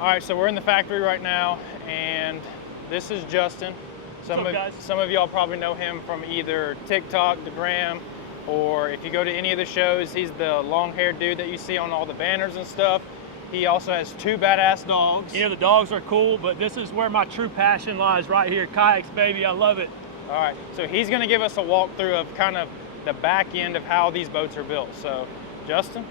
All right, so we're in the factory right now, and this is Justin. Some of y'all probably know him from either TikTok, the Gram, or if you go to any of the shows, he's the long-haired dude that you see on all the banners and stuff. He also has 2 badass dogs. You know, the dogs are cool, but this is where my true passion lies, right here. Kayaks, baby, I love it. All right, so he's gonna give us a walkthrough of kind of the back end of how these boats are built. So, Justin?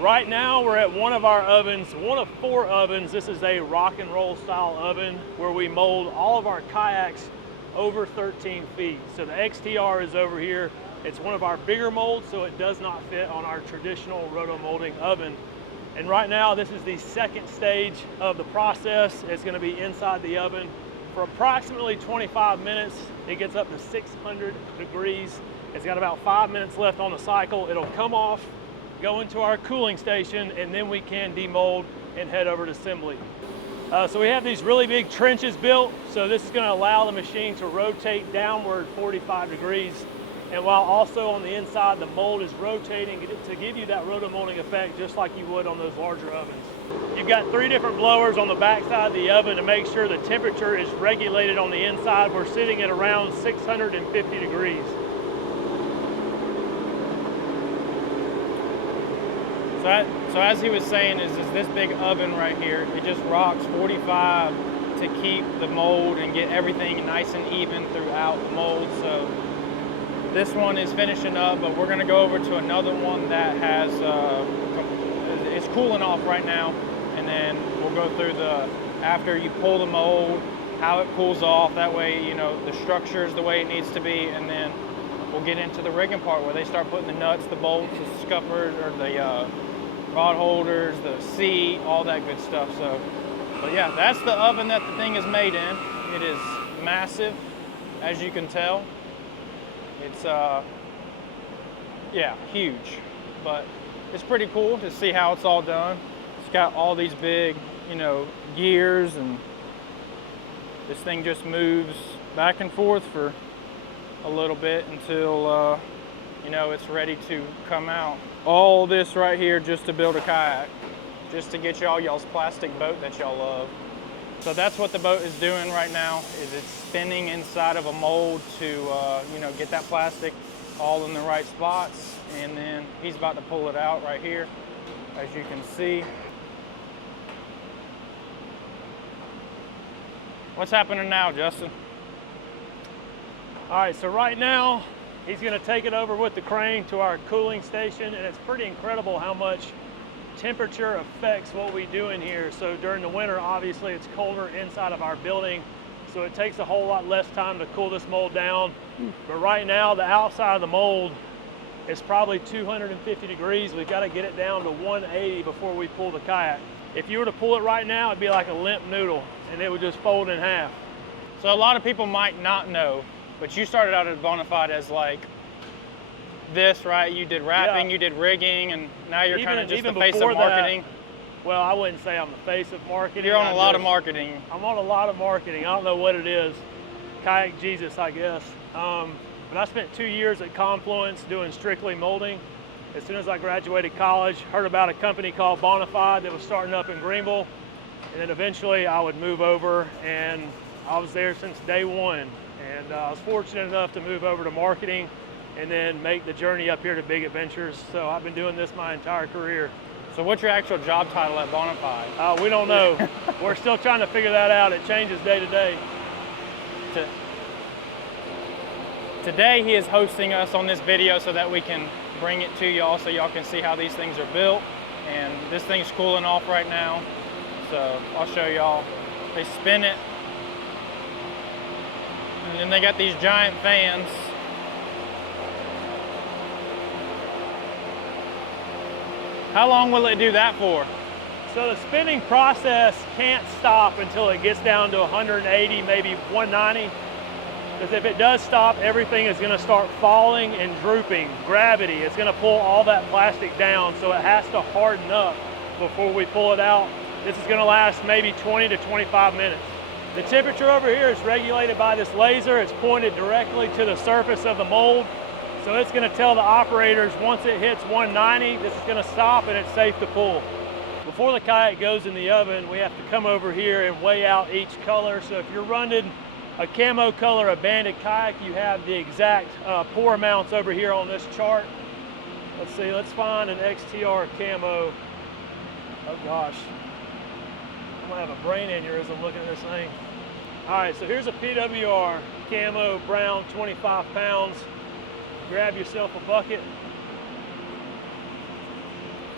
Right now, we're at one of our ovens, one of 4 ovens. This is a rock and roll style oven where we mold all of our kayaks over 13 feet. So the XTR is over here. It's one of our bigger molds, so it does not fit on our traditional roto molding oven. And right now, this is the 2nd stage of the process. It's gonna be inside the oven for approximately 25 minutes. It gets up to 600 degrees. It's got about 5 minutes left on the cycle. It'll come off, go into our cooling station, and then we can demold and head over to assembly. So we have these really big trenches built. So this is going to allow the machine to rotate downward 45 degrees. And while also on the inside, the mold is rotating to give you that roto-molding effect just like you would on those larger ovens. You've got 3 different blowers on the back side of the oven to make sure the temperature is regulated on the inside. We're sitting at around 650 degrees. So as he was saying, is this big oven right here, it just rocks 45 to keep the mold and get everything nice and even throughout the mold. So this one is finishing up, but we're gonna go over to another one that has, it's cooling off right now. And then we'll go through after you pull the mold, how it cools off. That way, you know, the structure is the way it needs to be. And then we'll get into the rigging part where they start putting the nuts, the bolts, the scuppers, or the rod holders, the seat, all that good stuff. So, but yeah, that's the oven that the thing is made in. It is massive, as you can tell. It's yeah, huge, but it's pretty cool to see how it's all done. It's got all these big, you know, gears, and this thing just moves back and forth for a little bit until you know, it's ready to come out. All this right here just to build a kayak, just to get y'all's plastic boat that y'all love. So that's what the boat is doing right now, is it's spinning inside of a mold to you know, get that plastic all in the right spots. And then he's about to pull it out right here, as you can see. What's happening now, Justin? All right, so right now, he's gonna take it over with the crane to our cooling station, and it's pretty incredible how much temperature affects what we do in here. So during the winter, obviously it's colder inside of our building, so it takes a whole lot less time to cool this mold down. But right now, the outside of the mold is probably 250 degrees. We've gotta get it down to 180 before we pull the kayak. If you were to pull it right now, it'd be like a limp noodle, and it would just fold in half. So a lot of people might not know, but you started out at Bonafide as like this, right? You did wrapping, you did rigging, and now you're kind of just the face of marketing. Well, I wouldn't say I'm the face of marketing. You're on a lot of marketing. I'm on a lot of marketing. I don't know what it is. Kayak Jesus, I guess. But I spent 2 years at Confluence doing strictly molding. As soon as I graduated college, heard about a company called Bonafide that was starting up in Greenville. And then eventually I would move over, and I was there since day one. And I was fortunate enough to move over to marketing and then make the journey up here to Big Adventures. So I've been doing this my entire career. So what's your actual job title at Bonafide? We don't know. We're still trying to figure that out. It changes day to day. Today he is hosting us on this video so that we can bring it to y'all so y'all can see how these things are built. And this thing's cooling off right now. So I'll show y'all. They spin it. And then they got these giant fans. How long will it do that for? So the spinning process can't stop until it gets down to 180, maybe 190. Because if it does stop, everything is gonna start falling and drooping. Gravity, it's gonna pull all that plastic down, so it has to harden up before we pull it out. This is gonna last maybe 20 to 25 minutes. The temperature over here is regulated by this laser. It's pointed directly to the surface of the mold. So it's gonna tell the operators once it hits 190, this is gonna stop and it's safe to pull. Before the kayak goes in the oven, we have to come over here and weigh out each color. So if you're running a camo color, a banded kayak, you have the exact pour amounts over here on this chart. Let's see, let's find an XTR camo. Oh gosh, I'm gonna have a brain aneurysm looking at this thing. All right, so here's a PWR camo brown, 25 pounds. Grab yourself a bucket.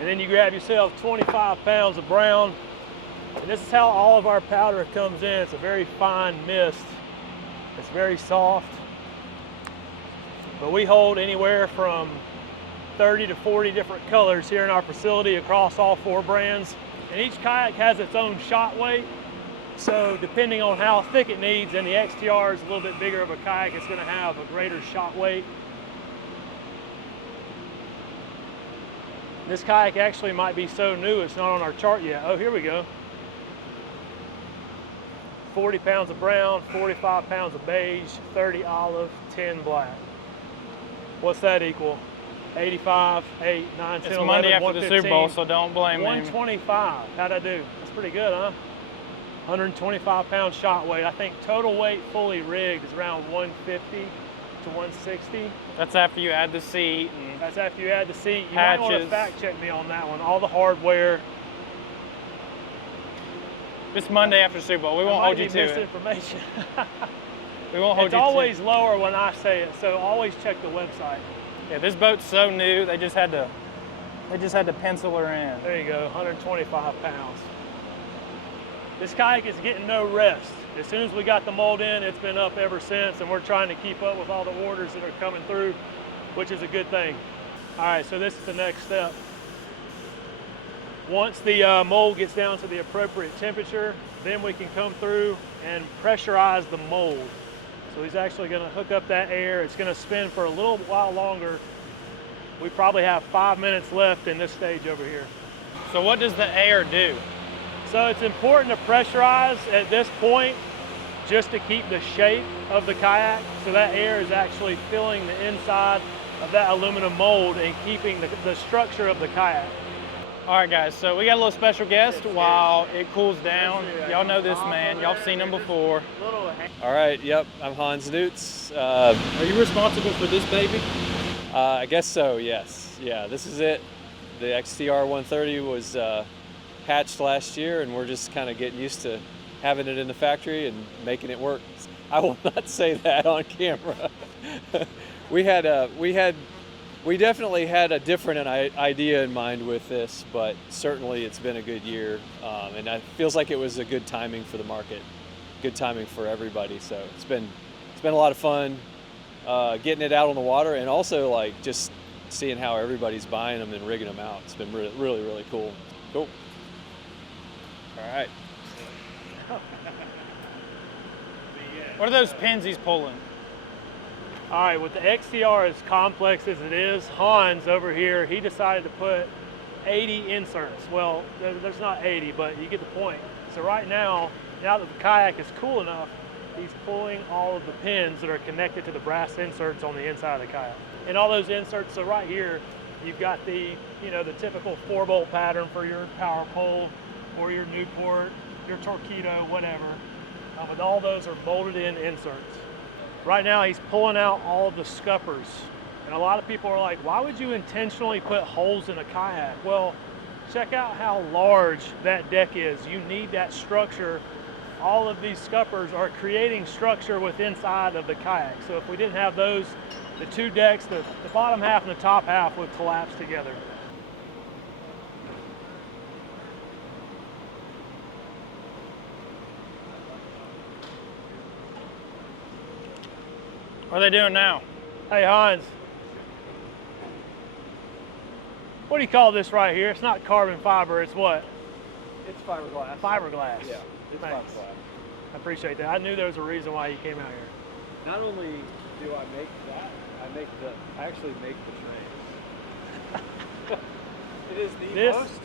And then you grab yourself 25 pounds of brown. And this is how all of our powder comes in. It's a very fine mist. It's very soft. But we hold anywhere from 30 to 40 different colors here in our facility across all 4 brands. And each kayak has its own shot weight. So depending on how thick it needs, and the XTR is a little bit bigger of a kayak, it's gonna have a greater shot weight. This kayak actually might be so new it's not on our chart yet. Oh, here we go. 40 pounds of brown, 45 pounds of beige, 30 olive, 10 black. What's that equal? 85, 8, 9, 10, It's 11, Monday after 115, the Super Bowl, so don't blame me. 125. How'd I do? That's pretty good, huh? 125 pound shot weight. I think total weight fully rigged is around 150 to 160. That's after you add the seat. And That's after you add the seat. You hatches. might want to fact check me on that one. All the hardware. It's Monday after Super Bowl. We won't hold you to it. Misinformation. We won't hold you It's to it. always lower when I say it, so always check the website. Yeah, this boat's so new. They just had to pencil her in. There you go, 125 pounds. This kayak is getting no rest. As soon as we got the mold in, it's been up ever since, and we're trying to keep up with all the orders that are coming through, which is a good thing. All right, so this is the next step. Once the mold gets down to the appropriate temperature, then we can come through and pressurize the mold. So he's actually gonna hook up that air. It's gonna spin for a little while longer. We probably have 5 minutes left in this stage over here. So what does the air do? So it's important to pressurize at this point just to keep the shape of the kayak. So that air is actually filling the inside of that aluminum mold and keeping the structure of the kayak. All right, guys, so we got a little special guest while it cools down. Y'all know this man. Y'all seen him before. All right, yep, I'm Hans Newts. Are you responsible for this baby? I guess so, yes. Yeah, this is it. The XTR 130 was hatched last year, and we're just kind of getting used to having it in the factory and making it work. I will not say that on camera. We definitely had a different idea in mind with this, but certainly it's been a good year, and it feels like it was a good timing for the market, good timing for everybody. So it's been a lot of fun getting it out on the water, and also like just seeing how everybody's buying them and rigging them out. It's been really, really, really cool. Cool. All right. What are those pins he's pulling? All right, with the XTR as complex as it is, Hans over here, he decided to put 80 inserts. Well, there's not 80, but you get the point. So right now that the kayak is cool enough, he's pulling all of the pins that are connected to the brass inserts on the inside of the kayak. And all those inserts, so right here, you've got the, the typical 4-bolt pattern for your power pole or your Newport, your Torpedo, whatever. But all those are bolted in inserts. Right now he's pulling out all of the scuppers. And a lot of people are like, why would you intentionally put holes in a kayak? Well, check out how large that deck is. You need that structure. All of these scuppers are creating structure within inside of the kayak. So if we didn't have those, the two decks, the bottom half and the top half would collapse together. What are they doing now? Hey Hans, what do you call this right here? It's not carbon fiber, it's what? It's fiberglass. Fiberglass. Yeah, it's Thanks. fiberglass. I appreciate that. I knew there was a reason why you came out here. Not only do I make that, I actually make the trays. It is the most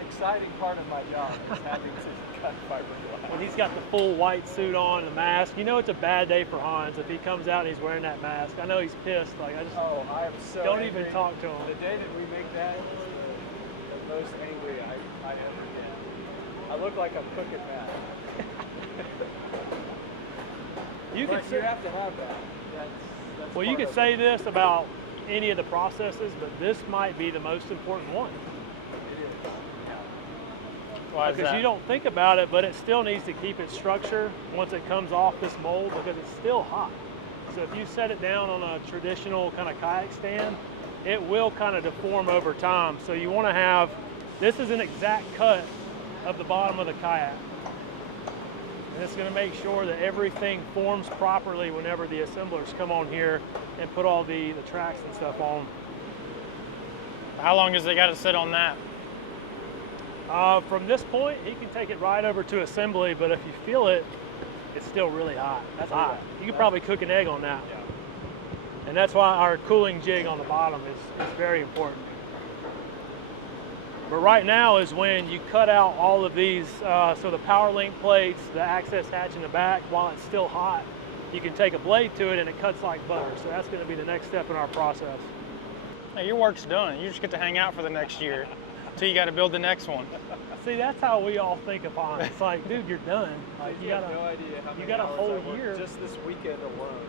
exciting part of my job is having to cut fiberglass. When he's got the full white suit on, the mask, it's a bad day for Hans if he comes out and he's wearing that mask. I know he's pissed. Like I am so don't angry. even talk to him. The day that we make that is the most angry I ever get. I look like I'm cooking mad. You But you have to have that. That's well, you could say this about any of the processes, but this might be the most important one. It is. Yeah. Why is Because that? you don't think about it, but it still needs to keep its structure once it comes off this mold because it's still hot. So if you set it down on a traditional kind of kayak stand, it will kind of deform over time. So you want to have, this is an exact cut of the bottom of the kayak. And it's going to make sure that everything forms properly whenever the assemblers come on here and put all the tracks and stuff on. How long has it got to sit on that? From this point, he can take it right over to assembly, but if you feel it, it's still really hot. That's hot. You could probably cook an egg on that. Yeah. And that's why our cooling jig on the bottom is very important. But right now is when you cut out all of these, so the power link plates, the access hatch in the back, while it's still hot, you can take a blade to it and it cuts like butter. So that's going to be the next step in our process. Hey, your work's done. You just get to hang out for the next year until you got to build the next one. See, that's how we all think of it. It's like, dude, you're done. Like, You have no idea how many got a hours whole I worked year. just this weekend alone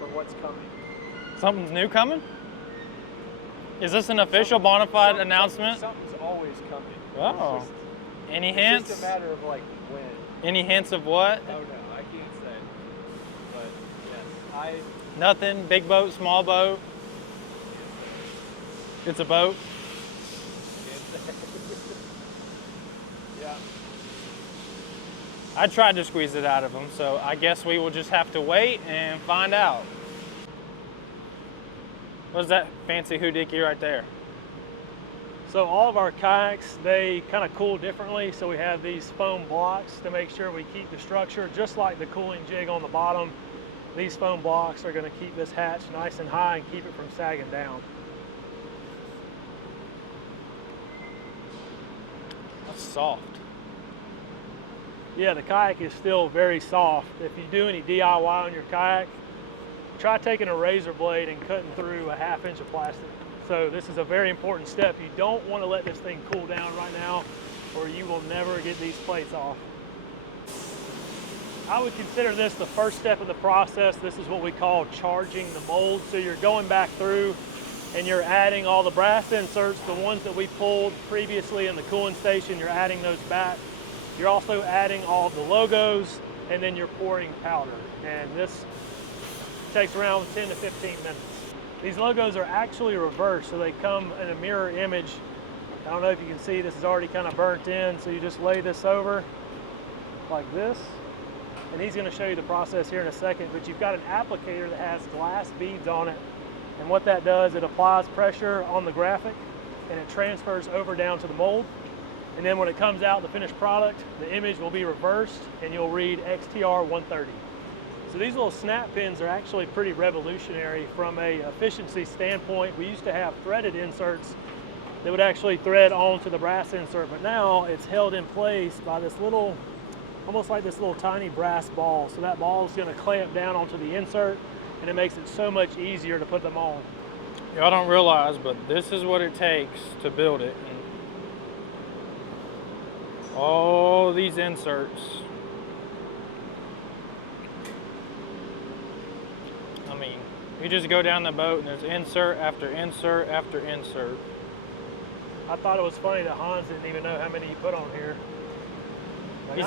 for what's coming. Something's new coming? Is this an official Bonafide announcement? Something's always coming. Oh. Any It's hints? just a matter of like when. Any hints of what? Oh no, I can't say. But yes, Nothing. Big boat, small boat. It's a boat. yeah. I tried to squeeze it out of him, so I guess we will just have to wait and find out. What's that fancy hoodookie right there? So all of our kayaks, they kind of cool differently. So we have these foam blocks to make sure we keep the structure, just like the cooling jig on the bottom. These foam blocks are going to keep this hatch nice and high and keep it from sagging down. That's soft. Yeah, the kayak is still very soft. If you do any DIY on your kayak, try taking a razor blade and cutting through a 1/2 inch of plastic. So this is a very important step. You don't want to let this thing cool down right now or you will never get these plates off. I would consider this the first step of the process. This is what we call charging the mold. So you're going back through and you're adding all the brass inserts, the ones that we pulled previously in the cooling station, you're adding those back. You're also adding all of the logos and then you're pouring powder. And this takes around 10 to 15 minutes. These logos are actually reversed, so they come in a mirror image. I don't know if you can see, this is already kind of burnt in, so you just lay this over like this. And he's gonna show you the process here in a second, but you've got an applicator that has glass beads on it. And what that does, it applies pressure on the graphic and it transfers over down to the mold. And then when it comes out, the finished product, the image will be reversed and you'll read XTR 130. So these little snap pins are actually pretty revolutionary from a efficiency standpoint. We used to have threaded inserts that would actually thread onto the brass insert, but now it's held in place by this little, almost like this little tiny brass ball. So that ball is gonna clamp down onto the insert and it makes it so much easier to put them on. Y'all don't realize, but this is what it takes to build it. And all these inserts. I mean, you just go down the boat and there's insert after insert after insert. I thought it was funny that Hans didn't even know how many he put on here. Like,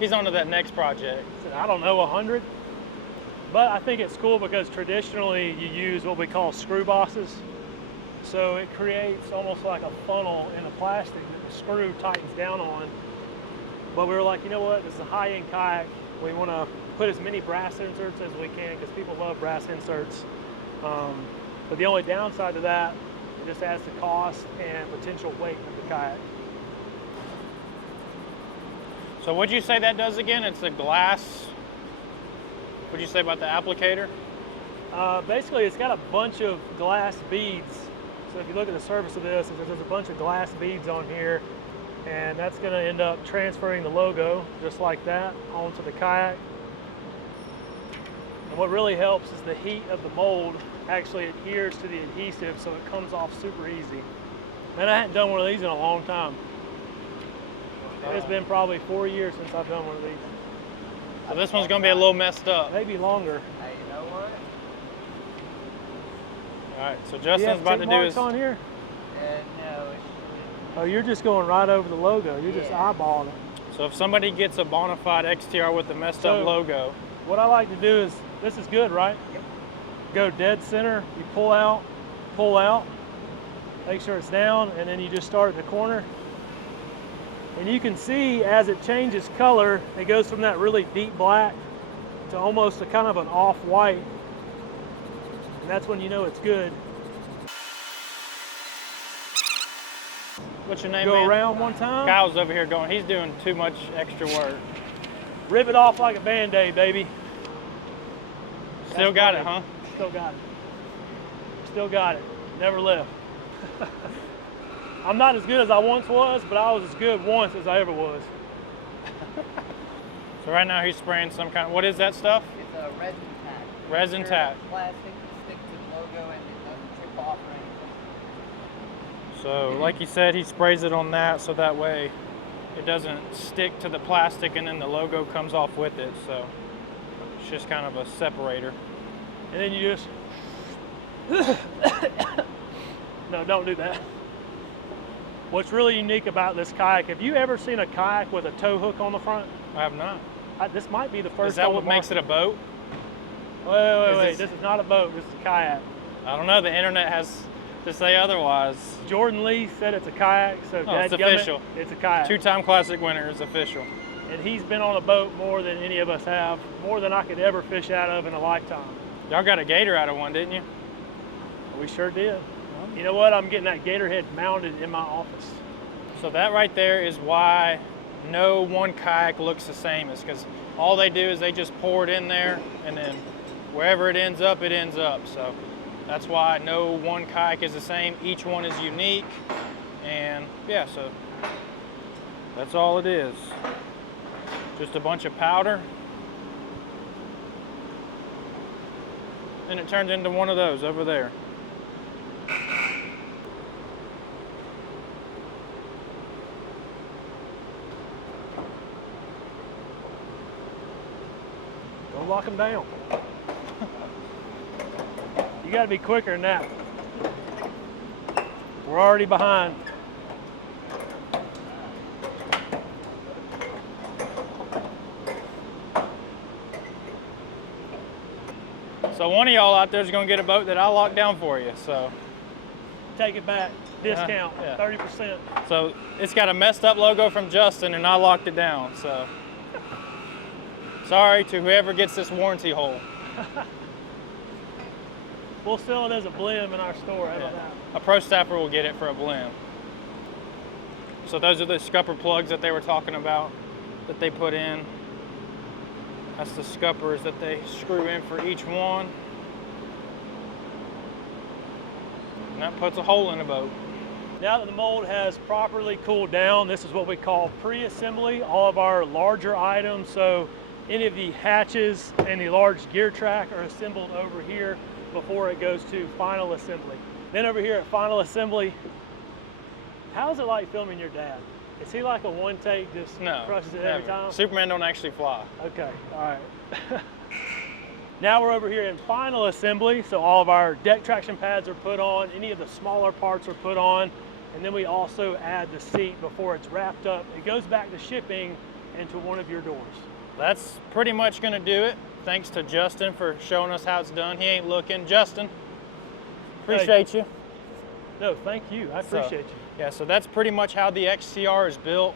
He's on to that next project. I said, I don't know, 100. But I think it's cool because traditionally you use what we call screw bosses. So it creates almost like a funnel in the plastic that the screw tightens down on. But we were like, you know what, this is a high-end kayak. We want to put as many brass inserts as we can because people love brass inserts. But the only downside to that, it just adds to cost and potential weight of the kayak. So what'd you say that does again? It's a glass. What'd you say about the applicator? Basically, it's got a bunch of glass beads. So if you look at the surface of this, there's a bunch of glass beads on here, and that's going to end up transferring the logo just like that onto the kayak. And what really helps is the heat of the mold actually adheres to the adhesive, so it comes off super easy. Man, I hadn't done one of these in a long time. It's been probably 4 years since I've done one of these. So this one's gonna be a little messed up. Maybe longer. Hey, you know what? All right, so You Justin's have about tick to do marks his. on here? No, Oh, you're just going right over the logo. You're just Yeah. eyeballing it. So if somebody gets a Bonafide XTR with the messed So- up logo, What I like to do is, this is good, right? Yep. Go dead center, you pull out, make sure it's down, and then you just start at the corner. And you can see as it changes color, it goes from that really deep black to almost a kind of an off-white. And that's when you know it's good. what's your name, Go man? around one time, Kyle's over here going, he's doing too much extra work. rip it off like a Band-Aid, baby. Still That's got funny. it, huh? Still got it. Still got it. Never left. I'm not as good as I once was, but I was as good once as I ever was. So right now he's spraying some kind of, what is that stuff? it's a resin tack. Resin Sure, tack. Plastic to stick to the logo and it doesn't trip off or anything. So like you said, he sprays it on that so that way it doesn't stick to the plastic and then the logo comes off with it. So it's just kind of a separator. And then you just, no, don't do that. What's really unique about this kayak, have you ever seen a kayak with a tow hook on the front? I have not. This might be the first. Is that what makes it a boat? Wait, this is not a boat, this is a kayak. I don't know, the internet has to say otherwise. Jordan Lee said it's a kayak, so Oh, it's dadgummit, official. it's a kayak. Two-time classic winner is official. And he's been on a boat more than any of us have, more than I could ever fish out of in a lifetime. Y'all got a gator out of one, didn't you? We sure did. You know what? I'm getting that gator head mounted in my office. So that right there is why no one kayak looks the same. It's because all they do is they just pour it in there and then wherever it ends up, it ends up. So that's why no one kayak is the same. Each one is unique. And yeah, so that's all it is. Just a bunch of powder. And it turns into one of those over there. Go lock them down. You gotta be quicker than that. We're already behind. So one of y'all out there is going to get a boat that I locked down for you. So Take it back. Discount, yeah. 30%. So it's got a messed up logo from Justin and I locked it down. So sorry to whoever gets this warranty hole. We'll sell it as a blim in our store. How about Yeah. that? A pro staffer will get it for a blim. So those are the scupper plugs that they were talking about that they put in. That's the scuppers that they screw in for each one. And that puts a hole in the boat. Now that the mold has properly cooled down, this is what we call pre-assembly. All of our larger items, so any of the hatches and the large gear track are assembled over here before it goes to final assembly. Then over here at final assembly, how's it like filming your dad? Is he like a one take, just No, crushes it never. every time? Superman don't actually fly. Okay, all right. Now we're over here in final assembly, so all of our deck traction pads are put on, any of the smaller parts are put on, and then we also add the seat before it's wrapped up. It goes back to shipping into one of your doors. That's pretty much gonna do it. Thanks to Justin for showing us how it's done. He ain't looking. Justin, appreciate you. No, thank you, I So, appreciate you. Yeah, so that's pretty much how the XTR is built.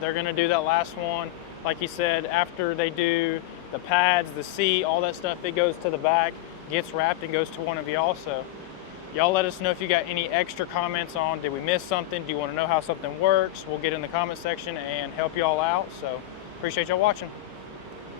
They're gonna do that last one. Like he said, after they do the pads, the seat, all that stuff, it goes to the back, gets wrapped and goes to one of y'all. So y'all let us know if you got any extra comments on, did we miss something? Do you wanna know how something works? We'll get in the comment section and help y'all out. So appreciate y'all watching.